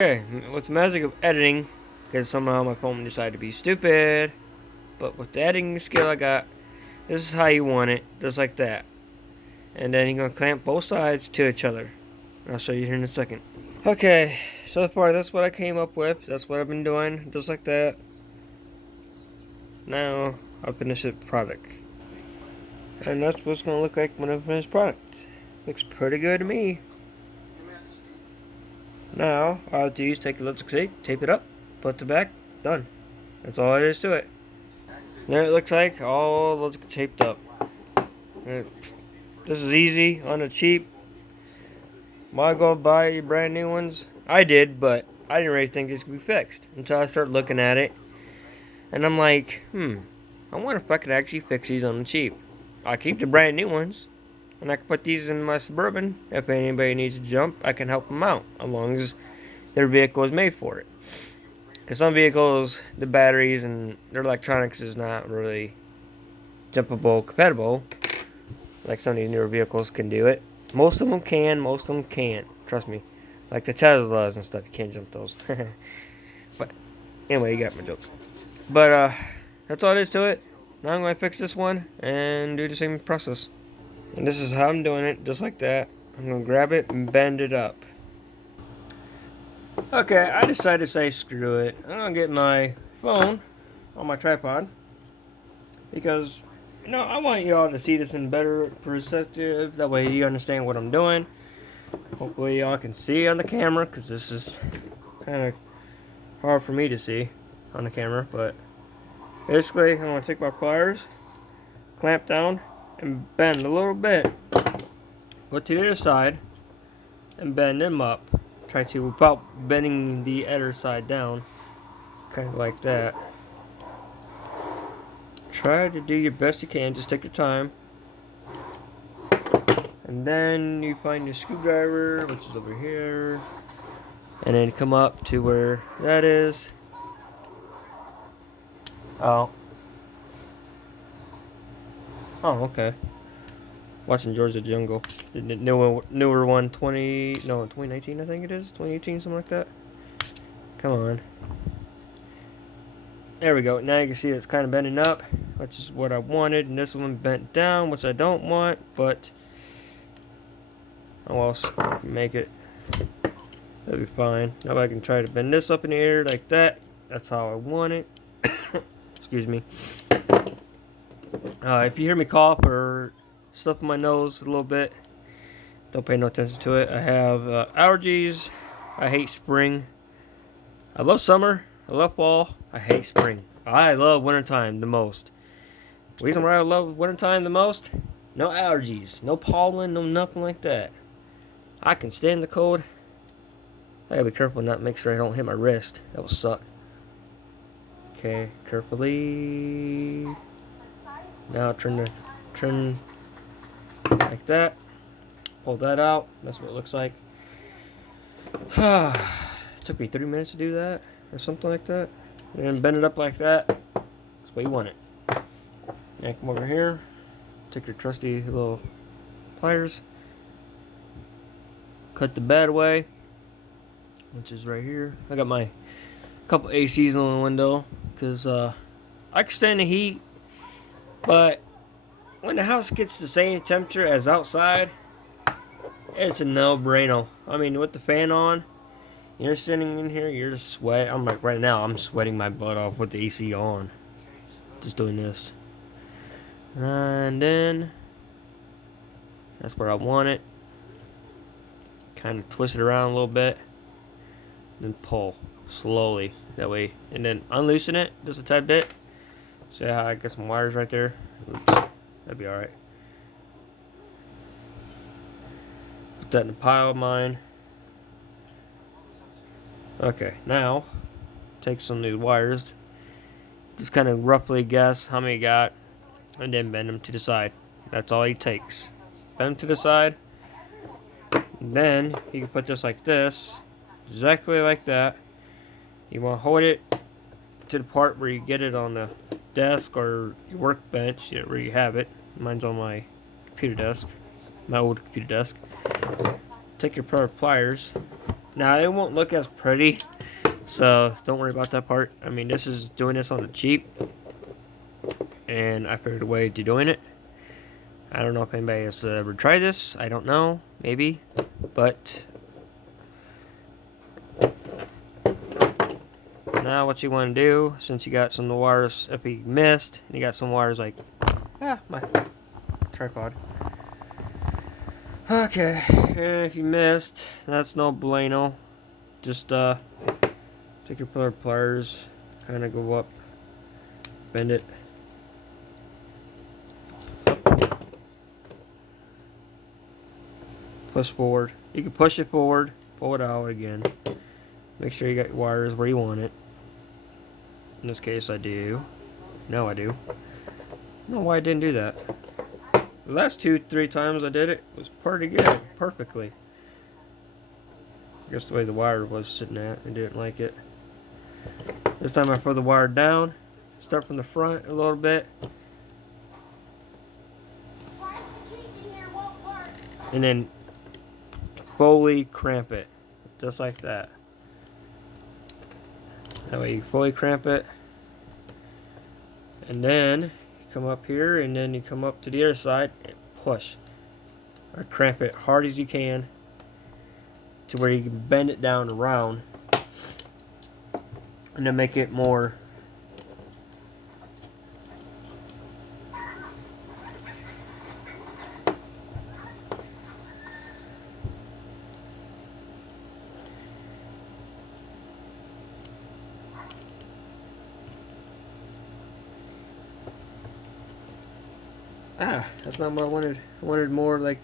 Okay, with the magic of editing, because somehow my phone decided to be stupid, but with the editing skill I got, this is how you want it, just like that. And then you're going to clamp both sides to each other. I'll show you here in a second. Okay, so far that's what I came up with, that's what I've been doing, just like that. Now, I'll finish the product. And that's what it's going to look like when I finish the product. Looks pretty good to me. Now, all I have to do is take electric tape, tape it up, put it back, done. That's all there is to it. There it looks like, all electric taped up. This is easy, on the cheap. Why go buy brand new ones? I did, but I didn't really think this could be fixed until I started looking at it. And I'm like, I wonder if I could actually fix these on the cheap. I keep the brand new ones, and I can put these in my Suburban. If anybody needs to jump, I can help them out, as long as their vehicle is made for it. Because some vehicles, the batteries and their electronics is not really jumpable compatible, like some of these newer vehicles can do it. Most of them can, most of them can't. Trust me. Like the Teslas and stuff, you can't jump those. But anyway, you got my joke. But that's all there is to it. Now I'm going to fix this one and do the same process. And this is how I'm doing it, just like that. I'm going to grab it and bend it up. Okay, I decided to say screw it. I'm going to get my phone on my tripod. Because, I want you all to see this in better perspective. That way you understand what I'm doing. Hopefully y'all can see on the camera, because this is kind of hard for me to see on the camera. But basically, I'm going to take my pliers, clamp down, and bend a little bit. Go to the other side, and bend them up. Try to, without bending the other side down, kind of like that. Try to do your best you can, just take your time. And then you find your screwdriver, which is over here. And then come up to where that is. Oh, okay. Watching George the Jungle. The newer one, 2019 I think it is. 2018, something like that. Come on. There we go. Now you can see it's kind of bending up, which is what I wanted. And this one bent down, which I don't want, but I'll also make it. That'll be fine. Now I can try to bend this up in the air like that. That's how I want it. Excuse me. If you hear me cough or stuff in my nose a little bit, don't pay no attention to it. I have allergies. I hate spring. I love summer. I love fall. I hate spring. I love wintertime the most. The reason why I love wintertime the most? No allergies. No pollen. No nothing like that. I can stand the cold. I gotta be careful not make sure I don't hit my wrist. That will suck. Okay, carefully. Now turn like that. Pull that out. That's what it looks like. Took me 3 minutes to do that, or something like that. And then bend it up like that. That's what you want it. Now come over here. Take your trusty little pliers. Cut the bed away, which is right here. I got my couple ACs on the window because I can stand the heat, but when the house gets the same temperature as outside, it's a no-brainer. I mean, with the fan on, you're sitting in here, you're just sweating. I'm like, right now, I'm sweating my butt off with the AC on. Just doing this. And then, that's where I want it. Kind of twist it around a little bit. Then pull slowly. That way. And then unloosen it just a tad bit. See how I got some wires right there? Oops. That'd be alright. Put that in the pile of mine. Okay, now take some of these wires. Just kind of roughly guess how many you got. And then bend them to the side. That's all it takes. Bend them to the side. And then you can put this like this. Exactly like that. You want to hold it to the part where you get it on the desk or your workbench, where you have it. Mine's on my computer desk, my old computer desk. Take your pair of pliers, Now it won't look as pretty, so don't worry about that part. I mean, this is doing this on the cheap, and I figured a way to doing it. I don't know if anybody has ever tried this. I don't know, maybe, but now what you want to do, since you got some wires, if you missed, and you got some wires like, my tripod. Okay, and if you missed, that's no bueno. Just take your pillar pliers, kind of go up, bend it. Push forward. You can push it forward, pull it out again. Make sure you got your wires where you want it. In this case, I do. No, I do. I don't know why I didn't do that. The last 2-3 times I did it was pretty good, perfectly. I guess the way the wire was sitting at, I didn't like it. This time I throw the wire down, start from the front a little bit, and then fully cramp it, just like that. That way you fully cramp it, and then you come up here, and then you come up to the other side and push or cramp it hard as you can to where you can bend it down around, and then make it more that's not what I wanted. I wanted more like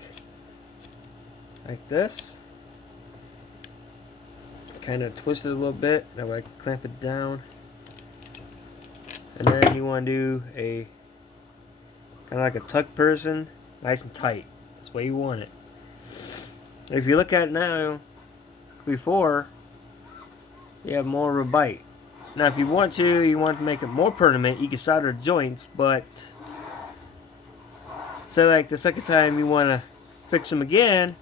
this. Kind of twist it a little bit. That way I can clamp it down. And then you want to do a kind of like a tuck person, nice and tight. That's the way you want it. If you look at it now, before, you have more of a bite. Now if you want to make it more permanent, you can solder the joints, but so like the second time you want to fix them again,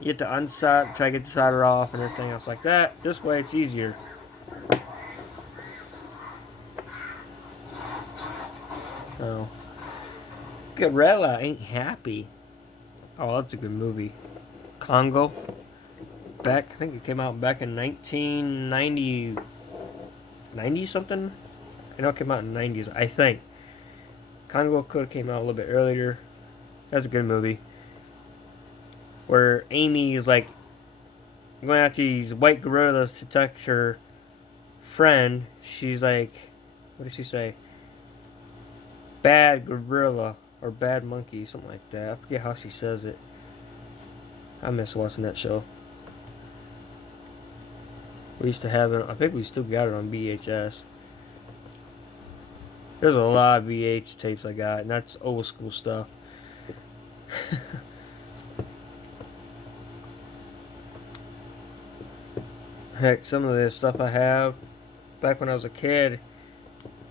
you have to unsolder, try to get the solder off and everything else like that. This way it's easier. Oh, Gorilla ain't happy. Oh, that's a good movie. Congo. I think it came out back in 1990 something. I know it came out in the 90s, I think. Congo could have came out a little bit earlier. That's a good movie. Where Amy is like going after these white gorillas to touch her friend. She's like, what does she say? Bad gorilla or bad monkey, something like that. I forget how she says it. I miss watching that show. We used to have it. I think we still got it on VHS. There's a lot of VH tapes I got, and that's old school stuff. Heck, some of this stuff I have, back when I was a kid,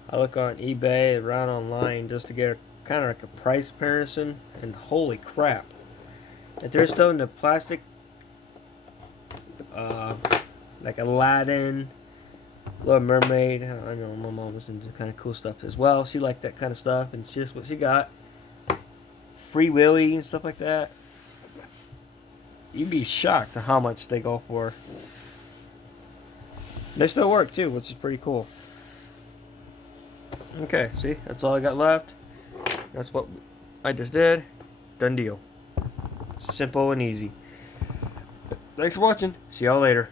I look on eBay, around online, just to get a kind of like a price comparison, and holy crap. If they're still in the plastic, like Aladdin, Little Mermaid, I know my mom was into kind of cool stuff as well. She liked that kind of stuff, and it's just what she got. Free Willy and stuff like that. You'd be shocked at how much they go for. They still work too, which is pretty cool. Okay, see, that's all I got left. That's what I just did. Done deal. Simple and easy. Thanks for watching. See y'all later.